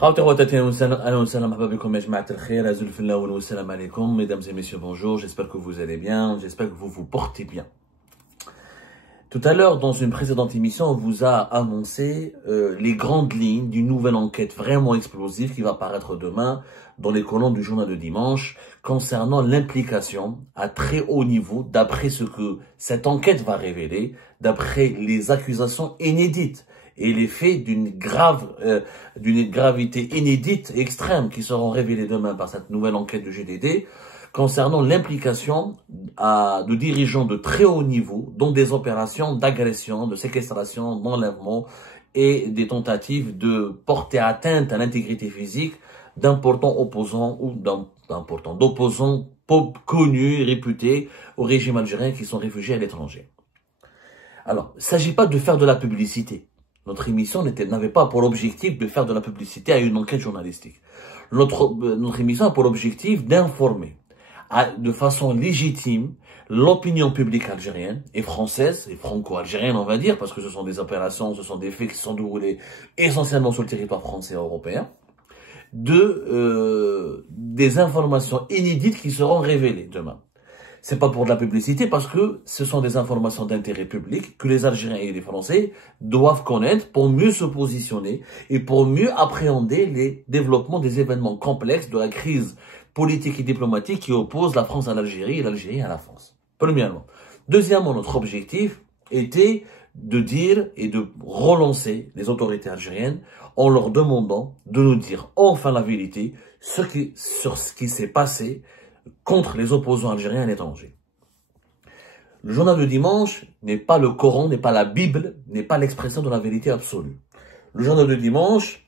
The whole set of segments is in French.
J'espère que vous allez bien, j'espère que vous vous portez bien. Tout à l'heure, dans une précédente émission, on vous a annoncé les grandes lignes d'une nouvelle enquête vraiment explosive qui va paraître demain dans les colonnes du journal de dimanche concernant l'implication à très haut niveau, d'après ce que cette enquête va révéler, d'après les accusations inédites et les faits d'une gravité inédite et extrême qui seront révélés demain par cette nouvelle enquête du GDD, concernant l'implication de dirigeants de très haut niveau dans des opérations d'agression, de séquestration, d'enlèvement et des tentatives de porter atteinte à l'intégrité physique d'importants opposants ou d'opposants connus et réputés au régime algérien qui sont réfugiés à l'étranger. Alors, il ne s'agit pas de faire de la publicité. Notre émission n'avait pas pour objectif de faire de la publicité à une enquête journalistique. Notre émission a pour objectif d'informer de façon légitime l'opinion publique algérienne et française et franco-algérienne, on va dire, parce que ce sont des opérations, ce sont des faits qui se sont déroulés essentiellement sur le territoire français et européen, des informations inédites qui seront révélées demain. C'est pas pour de la publicité parce que ce sont des informations d'intérêt public que les Algériens et les Français doivent connaître pour mieux se positionner et pour mieux appréhender les développements des événements complexes de la crise politique et diplomatique qui oppose la France à l'Algérie et l'Algérie à la France. Premièrement. Deuxièmement, notre objectif était de dire et de relancer les autorités algériennes en leur demandant de nous dire enfin la vérité sur ce qui s'est passé contre les opposants algériens à l'étranger. Le journal de dimanche n'est pas le Coran, n'est pas la Bible, n'est pas l'expression de la vérité absolue. Le journal de dimanche,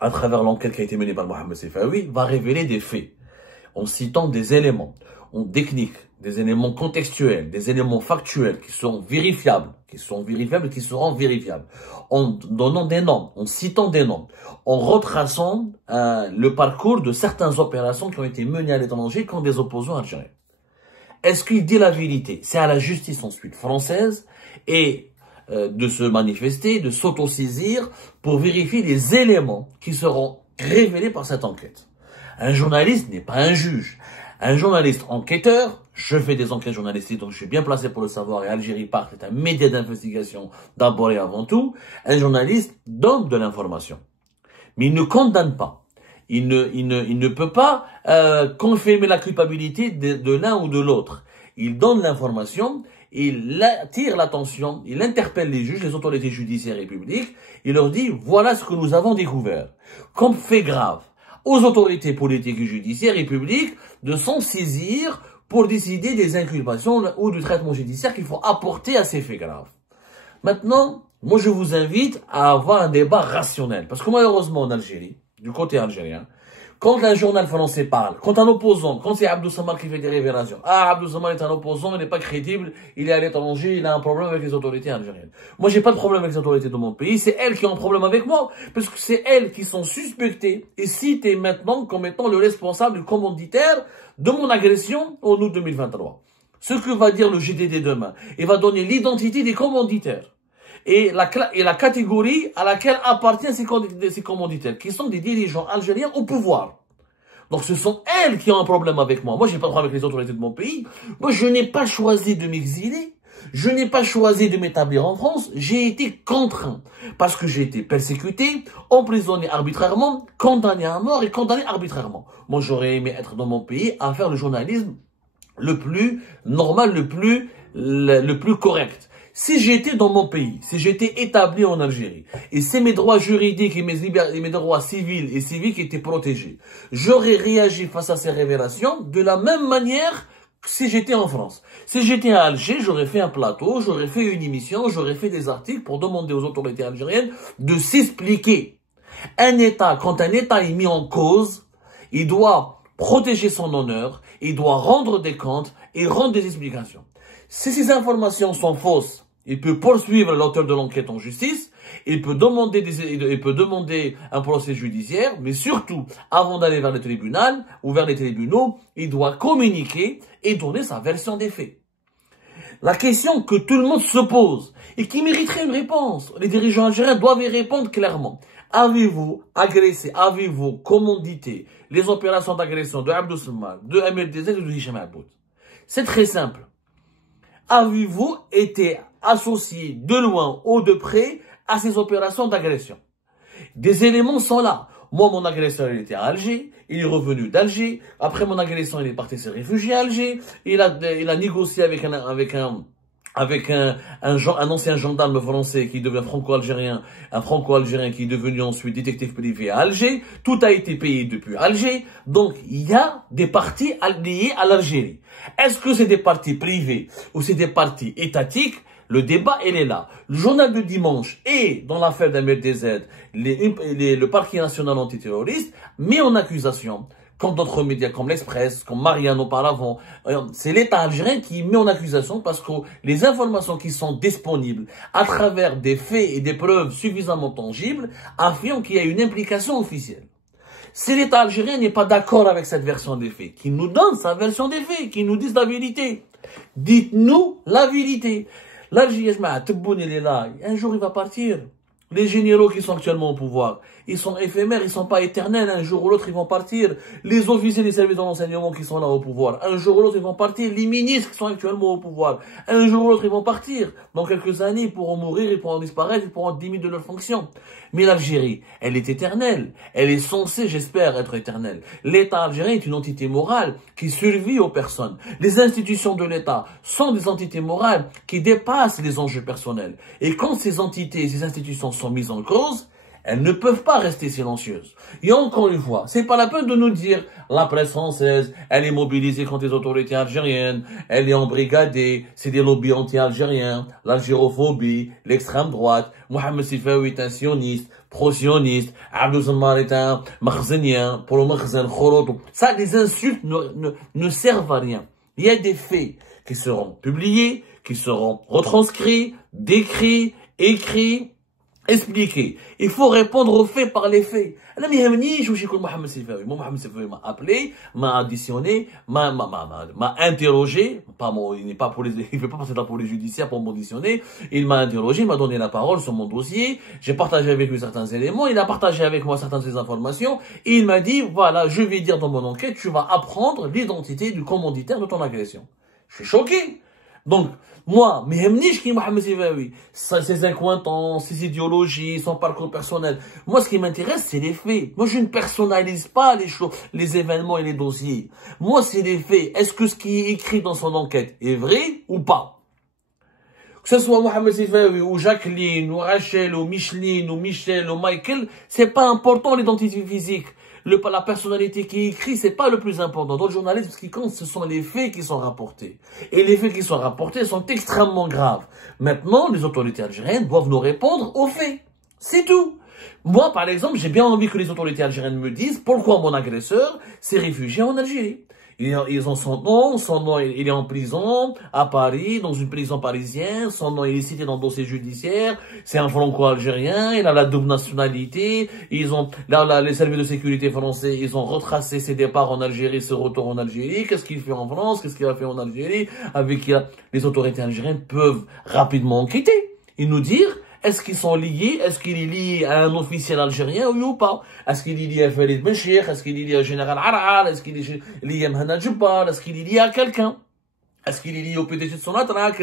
à travers l'enquête qui a été menée par Mohamed Sefaoui, va révéler des faits, en citant des éléments, techniques, des éléments contextuels, des éléments factuels qui sont vérifiables, qui seront vérifiables, en donnant des noms, en citant des noms, en retraçant le parcours de certaines opérations qui ont été menées à l'étranger contre des opposants algériens. Est-ce qu'il dit la vérité? C'est à la justice ensuite française et de se manifester, de s'autosaisir pour vérifier les éléments qui seront révélés par cette enquête. Un journaliste n'est pas un juge. Un journaliste enquêteur, je fais des enquêtes journalistiques, donc je suis bien placé pour le savoir, et Algérie Part est un média d'investigation d'abord et avant tout. Un journaliste donne de l'information. Mais il ne condamne pas. Il ne peut pas confirmer la culpabilité de l'un ou de l'autre. Il donne l'information, il attire l'attention, il interpelle les juges, les autorités judiciaires et publiques, il leur dit « Voilà ce que nous avons découvert. Comme fait grave. » aux autorités politiques et judiciaires et publiques de s'en saisir pour décider des inculpations ou du traitement judiciaire qu'il faut apporter à ces faits graves. Maintenant, moi je vous invite à avoir un débat rationnel. Parce que malheureusement en Algérie, du côté algérien, quand un journal français parle, quand un opposant, quand c'est Abdou Samar qui fait des révélations, Abdou Samar est un opposant, il n'est pas crédible, il est à l'étranger, il a un problème avec les autorités algériennes. Moi, j'ai pas de problème avec les autorités de mon pays, c'est elles qui ont un problème avec moi, parce que c'est elles qui sont suspectées et citées maintenant comme étant le responsable, le commanditaire de mon agression en août 2023. Ce que va dire le GDD demain, il va donner l'identité des commanditaires. Et la catégorie à laquelle appartiennent ces commanditaires, qui sont des dirigeants algériens au pouvoir. Donc ce sont elles qui ont un problème avec moi. Moi, j'ai pas de problème avec les autorités de mon pays. Moi, je n'ai pas choisi de m'exiler. Je n'ai pas choisi de m'établir en France. J'ai été contraint. Parce que j'ai été persécuté, emprisonné arbitrairement, condamné à mort et condamné arbitrairement. Moi, j'aurais aimé être dans mon pays à faire le journalisme le plus normal, le plus correct. Si j'étais dans mon pays, si j'étais établi en Algérie, et c'est mes droits juridiques et mes droits civils et civiques étaient protégés, j'aurais réagi face à ces révélations de la même manière que si j'étais en France. Si j'étais à Alger, j'aurais fait un plateau, j'aurais fait une émission, j'aurais fait des articles pour demander aux autorités algériennes de s'expliquer. Quand un État est mis en cause, il doit protéger son honneur, il doit rendre des comptes et rendre des explications. Si ces informations sont fausses, il peut poursuivre l'auteur de l'enquête en justice, il peut demander un procès judiciaire, mais surtout, avant d'aller vers le tribunal ou vers les tribunaux, il doit communiquer et donner sa version des faits. La question que tout le monde se pose et qui mériterait une réponse, les dirigeants algériens doivent y répondre clairement. Avez-vous agressé, avez-vous commandité les opérations d'agression de Abdou Selman, de MLDZ et de Hicham Aboud? C'est très simple. Avez-vous été associé de loin ou de près à ces opérations d'agression? Des éléments sont là. Moi, mon agresseur, il était à Alger, il est revenu d'Alger. Après mon agression, il est parti se réfugier à Alger. Il a négocié avec un ancien gendarme français qui devient franco-algérien, un franco-algérien qui est devenu ensuite détective privé à Alger. Tout a été payé depuis Alger. Donc, il y a des parties liées à l'Algérie. Est-ce que c'est des parties privées ou c'est des parties étatiques? Le débat, il est là. Le journal de dimanche et dans l'affaire d'MLDZ, le parquet national antiterroriste met en accusation, comme d'autres médias, comme l'Express, comme Marianne auparavant, c'est l'État algérien qui met en accusation parce que les informations qui sont disponibles à travers des faits et des preuves suffisamment tangibles affirment qu'il y a une implication officielle. Si l'État algérien n'est pas d'accord avec cette version des faits, qu'il nous donne sa version des faits, qu'il nous dise la vérité. Dites-nous la vérité. L'Algérie, Tebboune, il est là. Un jour, il va partir. Les généraux qui sont actuellement au pouvoir, ils sont éphémères, ils sont pas éternels. Un jour ou l'autre, ils vont partir. Les officiers des services de renseignement qui sont là au pouvoir, un jour ou l'autre, ils vont partir. Les ministres qui sont actuellement au pouvoir, un jour ou l'autre, ils vont partir. Dans quelques années, ils pourront mourir, ils pourront disparaître, ils pourront démis de leur fonction. Mais l'Algérie, elle est éternelle. Elle est censée, j'espère, être éternelle. L'État algérien est une entité morale qui survit aux personnes. Les institutions de l'État sont des entités morales qui dépassent les enjeux personnels. Et quand ces entités, ces institutions sont mises en cause, elles ne peuvent pas rester silencieuses. Et encore une fois, c'est pas la peine de nous dire la presse française, elle est mobilisée contre les autorités algériennes, elle est embrigadée, c'est des lobbies anti-algériens, l'algérophobie, l'extrême droite, Mohamed Sifawi est un sioniste, pro-sioniste, Abdou Selman est un makhzenien, pro-makhzen, khoroto. Ça, les insultes ne servent à rien. Il y a des faits qui seront publiés, qui seront retranscrits, décrits, écrits, expliquer. Il faut répondre aux faits par les faits. Mohamed Sifawi m'a appelé, m'a auditionné, m'a interrogé. Il veut pas passer de la police judiciaire pour m'auditionner. Il m'a interrogé, il m'a donné la parole sur mon dossier. J'ai partagé avec lui certains éléments. Il a partagé avec moi certaines de ces informations. Et il m'a dit, voilà, je vais dire dans mon enquête, tu vas apprendre l'identité du commanditaire de ton agression. Je suis choqué. Donc, moi, Mehemnish qui Mohamed Sifawi, ses incointances, ses idéologies, son parcours personnel. Moi, ce qui m'intéresse, c'est les faits. Moi, je ne personnalise pas les choses, les événements et les dossiers. Moi, c'est les faits. Est-ce que ce qui est écrit dans son enquête est vrai ou pas? Que ce soit Mohamed Sifawi, ou Jacqueline, ou Rachel, ou Micheline, ou Michel, ou Michael, c'est pas important l'identité physique. La personnalité qui est écrite, c'est pas le plus important. Dans le journalisme, ce qui compte, ce sont les faits qui sont rapportés. Et les faits qui sont rapportés sont extrêmement graves. Maintenant, les autorités algériennes doivent nous répondre aux faits. C'est tout. Moi, par exemple, j'ai bien envie que les autorités algériennes me disent pourquoi mon agresseur s'est réfugié en Algérie. Ils ont son nom, il est en prison, à Paris, dans une prison parisienne, son nom il est cité dans le dossier judiciaire, c'est un franco-algérien, il a la double nationalité, les services de sécurité français, ils ont retracé ses départs en Algérie, ses retours en Algérie, qu'est-ce qu'il fait en France, qu'est-ce qu'il a fait en Algérie, les autorités algériennes peuvent rapidement enquêter et nous dire, est-ce qu'ils sont liés? Est-ce qu'il est lié à un officiel algérien, oui ou pas? Est-ce qu'il est lié à Farid Benchir? Est-ce qu'il est lié au général Aral? Est-ce qu'il est lié à Mehana Djebbar? Est-ce qu'il est lié à quelqu'un? Est-ce qu'il est lié au PDG de Sonatrach?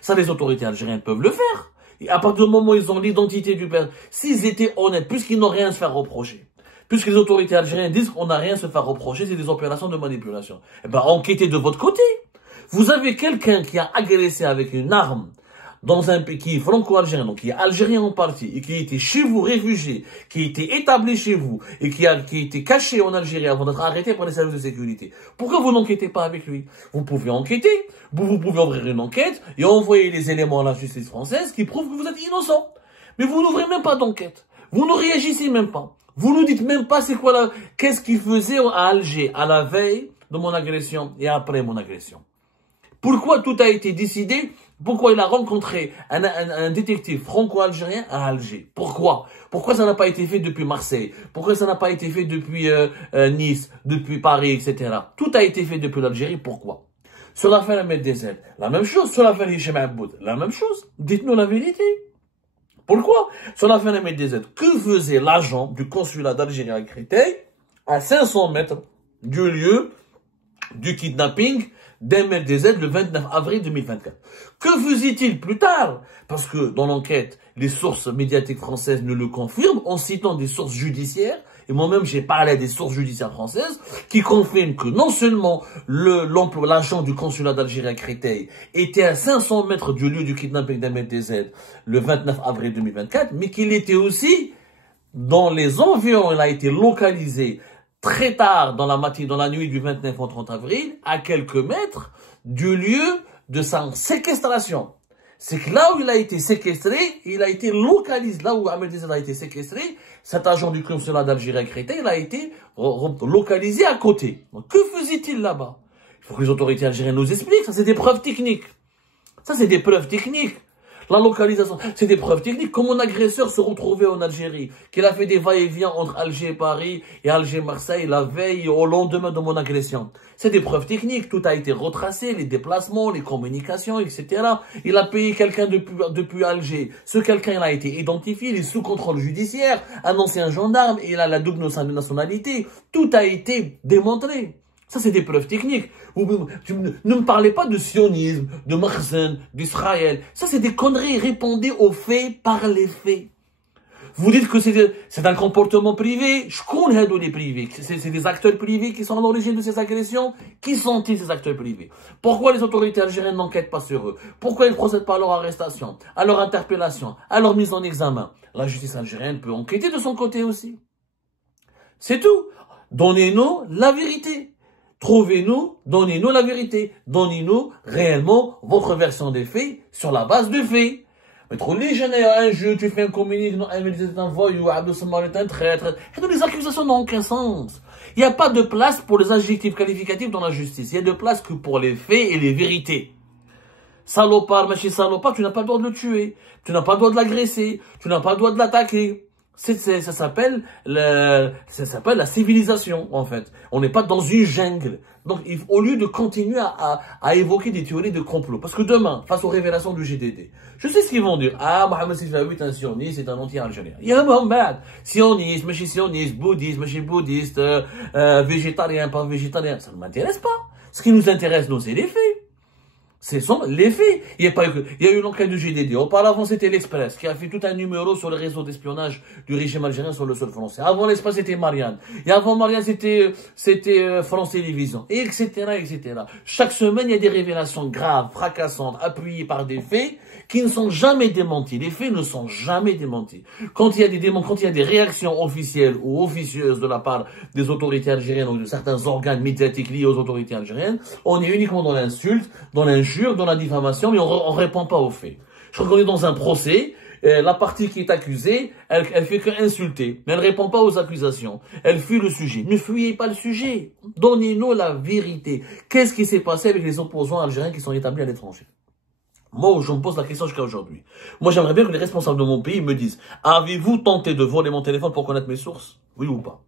Ça, les autorités algériennes peuvent le faire. Et à partir du moment où ils ont l'identité du père, s'ils étaient honnêtes, puisqu'ils n'ont rien à se faire reprocher, puisque les autorités algériennes disent qu'on n'a rien à se faire reprocher, c'est des opérations de manipulation. Eh ben, enquêtez de votre côté. Vous avez quelqu'un qui a agressé avec une arme, dans un pays qui est franco-algérien, donc qui est algérien en partie, et qui était chez vous réfugié, qui était établi chez vous, et qui était caché en Algérie avant d'être arrêté par les services de sécurité. Pourquoi vous n'enquêtez pas avec lui? Vous pouvez enquêter, vous pouvez ouvrir une enquête, et envoyer les éléments à la justice française qui prouvent que vous êtes innocent. Mais vous n'ouvrez même pas d'enquête. Vous ne réagissez même pas. Vous ne dites même pas qu'est-ce qu'il faisait à Alger, à la veille de mon agression et après mon agression. Pourquoi tout a été décidé? Pourquoi il a rencontré un détective franco-algérien à Alger? Pourquoi? Pourquoi ça n'a pas été fait depuis Marseille? Pourquoi ça n'a pas été fait depuis Nice, depuis Paris, etc. Tout a été fait depuis l'Algérie. Pourquoi? Sur l'affaire MLDZ, la même chose. Sur l'affaire Hicham Aboud, la même chose. Dites-nous la vérité. Pourquoi? Sur l'affaire MLDZ, que faisait l'agent du consulat d'Algérie à Créteil à 500 mètres du lieu du kidnapping d'MLDZ le 29 avril 2024? Que faisait-il plus tard? Parce que dans l'enquête, les sources médiatiques françaises ne le confirment en citant des sources judiciaires. Et moi-même, j'ai parlé à des sources judiciaires françaises qui confirment que non seulement l'agent du consulat d'Algérie à Créteil était à 500 mètres du lieu du kidnapping d'MLDZ le 29 avril 2024, mais qu'il était aussi dans les environs. Il a été localisé très tard dans la matinée, dans la nuit du 29 au 30 avril, à quelques mètres du lieu de sa séquestration. C'est que là où il a été séquestré, il a été localisé, là où MLDZ a été séquestré, cet agent du consulat d'Algérie à Créteil, il a été localisé à côté. Donc, que faisait-il là-bas? Il faut que les autorités algériennes nous expliquent. Ça, c'est des preuves techniques. Ça, c'est des preuves techniques. La localisation, c'est des preuves techniques. Comme mon agresseur se retrouvait en Algérie, qu'il a fait des va-et-vient entre Alger et Paris et Alger-Marseille la veille au lendemain de mon agression. C'est des preuves techniques. Tout a été retracé, les déplacements, les communications, etc. Il a payé quelqu'un depuis Alger. Ce quelqu'un, il a été identifié, il est sous contrôle judiciaire, un ancien gendarme, il a la double nationalité. Tout a été démontré. Ça, c'est des preuves techniques. Ne me parlez pas de sionisme, de Marzen, d'Israël. Ça, c'est des conneries. Répondez aux faits par les faits. Vous dites que c'est un comportement privé. Je connais les privés. C'est des acteurs privés qui sont à l'origine de ces agressions. Qui sont-ils, ces acteurs privés? Pourquoi les autorités algériennes n'enquêtent pas sur eux? Pourquoi ils ne procèdent pas à leur arrestation, à leur interpellation, à leur mise en examen? La justice algérienne peut enquêter de son côté aussi. C'est tout. Donnez-nous la vérité. Trouvez-nous, donnez-nous la vérité. Donnez-nous réellement votre version des faits sur la base de faits. Mais trop léger, un jeu, tu fais un communiqué, non, c'est un voyou, Abdel Samar est un traître. Et donc les accusations n'ont aucun sens. Il n'y a pas de place pour les adjectifs qualificatifs dans la justice. Il y a de place que pour les faits et les vérités. Salopard, machin salopard, tu n'as pas le droit de le tuer. Tu n'as pas le droit de l'agresser. Tu n'as pas le droit de l'attaquer. Ça s'appelle la civilisation, en fait. On n'est pas dans une jungle. Donc, au lieu de continuer à évoquer des théories de complot, parce que demain, face aux révélations du GDD, je sais ce qu'ils vont dire. Ah, Mohamed Sifawi est un sioniste, c'est un anti-algérien. Il y a un Mohamed. Sioniste, machin sioniste, bouddhiste, machin bouddhiste, végétarien, pas végétarien. Ça ne m'intéresse pas. Ce qui nous intéresse, nous, c'est les faits. Ce sont les faits. Il y a eu l'enquête du GDD. Auparavant, c'était l'Express qui a fait tout un numéro sur le réseau d'espionnage du régime algérien sur le sol français. Avant l'Express, c'était Marianne. Et avant Marianne, c'était France Télévisions, etc., etc. Chaque semaine, il y a des révélations graves, fracassantes, appuyées par des faits qui ne sont jamais démentis. Les faits ne sont jamais démentis. Quand il y a des réactions officielles ou officieuses de la part des autorités algériennes ou de certains organes médiatiques liés aux autorités algériennes, on est uniquement dans l'insulte, dans l'injure, dans la diffamation, mais on répond pas aux faits. Je crois qu'on est dans un procès, la partie qui est accusée, elle fait qu'insulter, mais elle répond pas aux accusations. Elle fuit le sujet. Ne fuyez pas le sujet. Donnez-nous la vérité. Qu'est-ce qui s'est passé avec les opposants algériens qui sont établis à l'étranger? Moi, je me pose la question jusqu'à aujourd'hui. Moi, j'aimerais bien que les responsables de mon pays me disent, avez-vous tenté de voler mon téléphone pour connaître mes sources? Oui ou pas?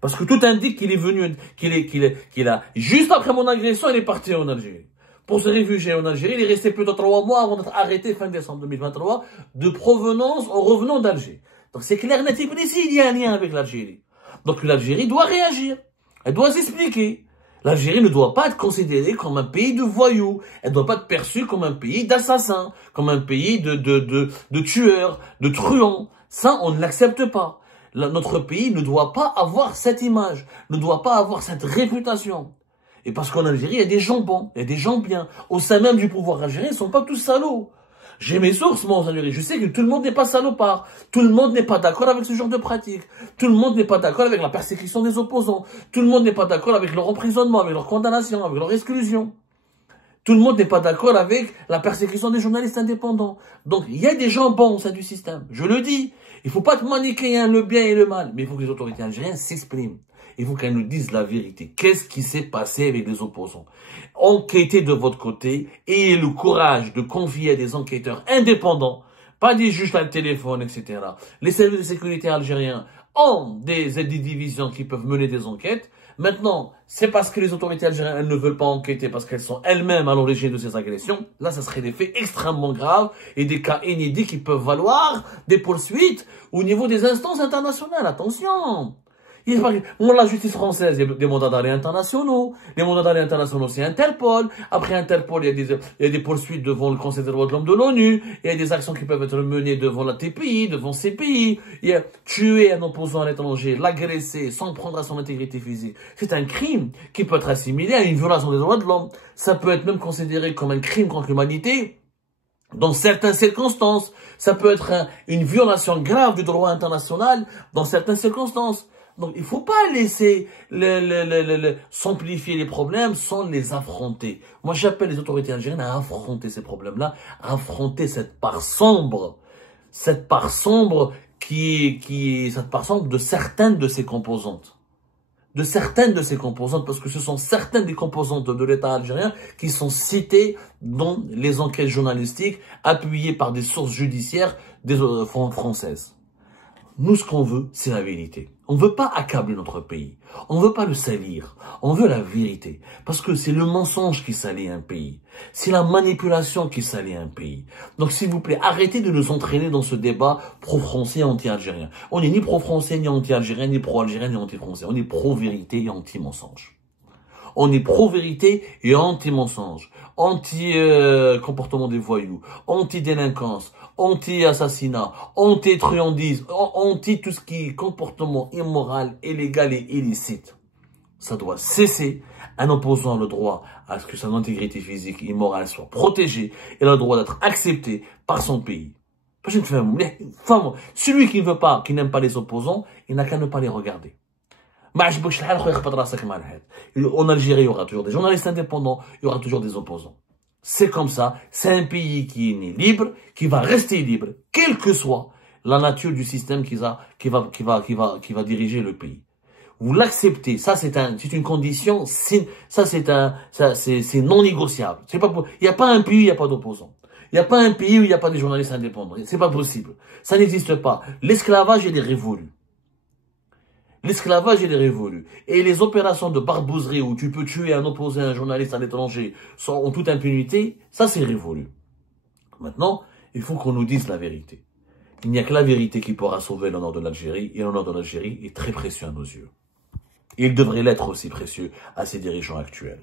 Parce que tout indique qu'il est venu, qu'il a, juste après mon agression, il est parti en Algérie. Pour se réfugier en Algérie, il est resté plus de 3 mois avant d'être arrêté fin décembre 2023, de provenance en revenant d'Alger. Donc c'est clair, net et précis, il y a un lien avec l'Algérie. Donc l'Algérie doit réagir. Elle doit s'expliquer. L'Algérie ne doit pas être considérée comme un pays de voyous. Elle ne doit pas être perçue comme un pays d'assassins, comme un pays de tueurs, de truands. Ça, on ne l'accepte pas. Notre pays ne doit pas avoir cette image, ne doit pas avoir cette réputation. Et parce qu'en Algérie, il y a des gens bons, il y a des gens bien. Au sein même du pouvoir algérien, ils ne sont pas tous salauds. J'ai mes sources, moi, en Algérie. Je sais que tout le monde n'est pas salopard. Tout le monde n'est pas d'accord avec ce genre de pratique. Tout le monde n'est pas d'accord avec la persécution des opposants. Tout le monde n'est pas d'accord avec leur emprisonnement, avec leur condamnation, avec leur exclusion. Tout le monde n'est pas d'accord avec la persécution des journalistes indépendants. Donc, il y a des gens bons au sein du système. Je le dis. Il ne faut pas te manichéer le bien et le mal. Mais il faut que les autorités algériennes s'expriment. Il faut qu'elles nous disent la vérité. Qu'est-ce qui s'est passé avec les opposants? Enquêtez de votre côté, ayez le courage de confier à des enquêteurs indépendants, pas des juges à le téléphone, etc. Les services de sécurité algériens ont des divisions qui peuvent mener des enquêtes. Maintenant, c'est parce que les autorités algériennes elles ne veulent pas enquêter parce qu'elles sont elles-mêmes à l'origine de ces agressions. Là, ça serait des faits extrêmement graves et des cas inédits qui peuvent valoir des poursuites au niveau des instances internationales. Attention! La justice française, il y a des mandats d'arrêt internationaux. Les mandats d'arrêt internationaux, c'est Interpol. Après Interpol, il y a des poursuites devant le Conseil des droits de l'homme de l'ONU. Il y a des actions qui peuvent être menées devant la TPI, devant CPI. Il y a tuer un opposant à l'étranger, l'agresser sans prendre à son intégrité physique. C'est un crime qui peut être assimilé à une violation des droits de l'homme. Ça peut être même considéré comme un crime contre l'humanité. Dans certaines circonstances, ça peut être une violation grave du droit international dans certaines circonstances. Donc, il faut pas laisser s'amplifier les problèmes sans les affronter. Moi, j'appelle les autorités algériennes à affronter ces problèmes-là, à affronter cette part sombre cette part sombre cette part sombre de certaines de ses composantes. Parce que ce sont certaines des composantes de l'État algérien qui sont citées dans les enquêtes journalistiques appuyées par des sources judiciaires françaises. Nous, ce qu'on veut, c'est la vérité. On ne veut pas accabler notre pays. On ne veut pas le salir. On veut la vérité. Parce que c'est le mensonge qui salit un pays. C'est la manipulation qui salit un pays. Donc, s'il vous plaît, arrêtez de nous entraîner dans ce débat pro-français et anti-algérien. On n'est ni pro-français, ni anti-algérien, ni pro-algérien, ni anti-français. On est pro-vérité et anti-mensonge. On est pro-vérité et anti-mensonge, anti-comportement des voyous, anti-délinquance, anti-assassinat, anti-truandisme, anti tout ce qui est comportement immoral, illégal et illicite. Ça doit cesser. Un opposant a le droit à ce que son intégrité physique et morale soit protégée. Il a le droit d'être accepté par son pays. Celui qui ne veut pas, qui n'aime pas les opposants, il n'a qu'à ne pas les regarder. En Algérie, il y aura toujours des journalistes indépendants, il y aura toujours des opposants. C'est comme ça, c'est un pays qui est né libre, qui va rester libre, quelle que soit la nature du système qui va diriger le pays. Vous l'acceptez, ça c'est une condition, c'est non négociable. Il n'y a pas un pays où il n'y a pas d'opposants. Il n'y a pas un pays où il n'y a pas de journalistes indépendants. C'est pas possible. Ça n'existe pas. L'esclavage, il est révolu. L'esclavage, il est révolu. Et les opérations de barbouzerie où tu peux tuer un opposé, un journaliste à l'étranger en toute impunité, ça c'est révolu. Maintenant, il faut qu'on nous dise la vérité. Il n'y a que la vérité qui pourra sauver l'honneur de l'Algérie, et l'honneur de l'Algérie est très précieux à nos yeux. Et il devrait l'être aussi précieux à ses dirigeants actuels.